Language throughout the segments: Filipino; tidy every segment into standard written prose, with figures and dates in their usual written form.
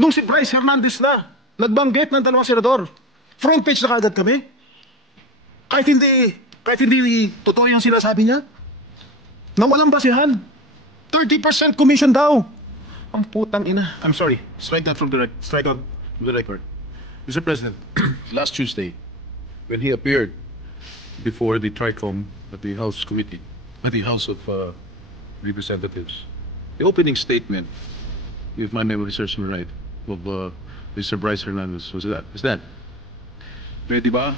Nung si Bryce Hernandez na, nagbanggit ng dalawang senador. Front page na kaagad kami. Kahit hindi totoo yung sinasabi niya. Na walang basihan. 30% commission daw. Ang putang ina. I'm sorry. Strike out from the record. Mr. President, last Tuesday, when he appeared before the TRICOM at the House Committee, at the House of Representatives, the opening statement, if my memory serves me right, of Mr. Bryce Hernandez was that, pwede ba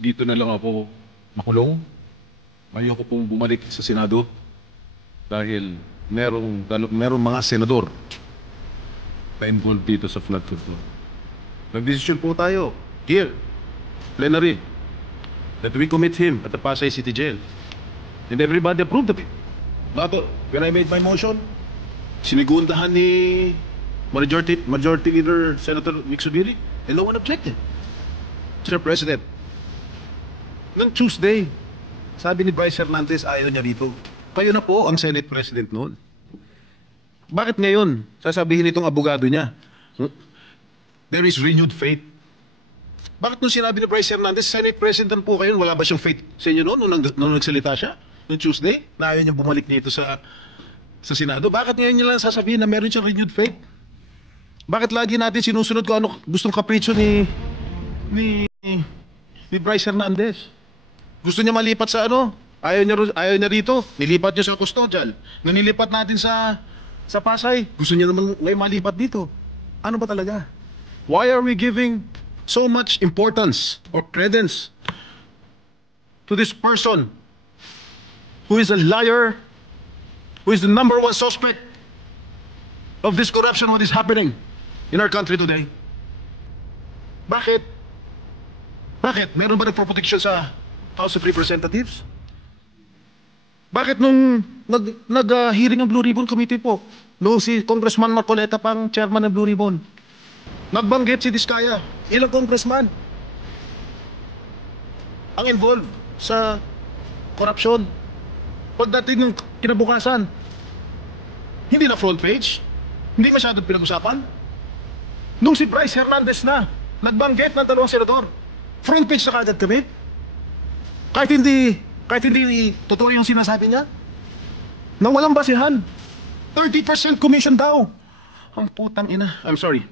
dito na lang ako makulong? Ayoko pong bumalik sa Senado dahil merong mga senador na involved dito sa flood control. Nagdesisyon po tayo here, plenary, that we commit him at the Pasay City Jail. And everybody approved of it. Bago, when I made my motion, sinigundahan ni Majority Leader Senator Vic Subiri, and no one objected. Mr. President, noong Tuesday, sabi ni Bryce Hernandez ayaw niya dito. Kayo na po ang Senate President noon. Bakit ngayon sasabihin itong abogado niya? There is renewed faith. Bakit nung sinabi ni Bryce Hernandez, Senate President po kayo, wala ba siyang faith sa inyo noon nung nagsalita siya? Noong Tuesday, na ayaw niya bumalik dito sa Senado. Bakit ngayon niya lang sasabihin na meron siyang renewed faith? Bakit lagi natin sinusunod kung ano gustong kapritsyo ni Bryce Hernandez? Gusto niya malipat sa ano? Ayaw niya rito. Nilipat niya sa custodial. Nilipat natin sa Pasay. Gusto niya naman ngayon malipat dito. Ano ba talaga? Why are we giving so much importance or credence to this person who is a liar, who is the #1 suspect of this corruption, what is happening in our country today? Bakit? Meron ba nagproproteksyon sa House of Representatives? Bakit nung nag-hearing ang Blue Ribbon Committee po, no, si Congressman Marcoleta pang chairman ng Blue Ribbon, nagbanggit si Diskaya, ilang congressman ang involved sa korupsyon. Pagdating ng kinabukasan, hindi na front page, hindi masyadong pinag-usapan. Nung si Bryce Hernandez na, nagbanggit ng dalawang senador, front page na kaagad kami. Kahit hindi totoo yung sinasabi niya, na walang basihan. 30% commission daw. Ang putang ina. I'm sorry.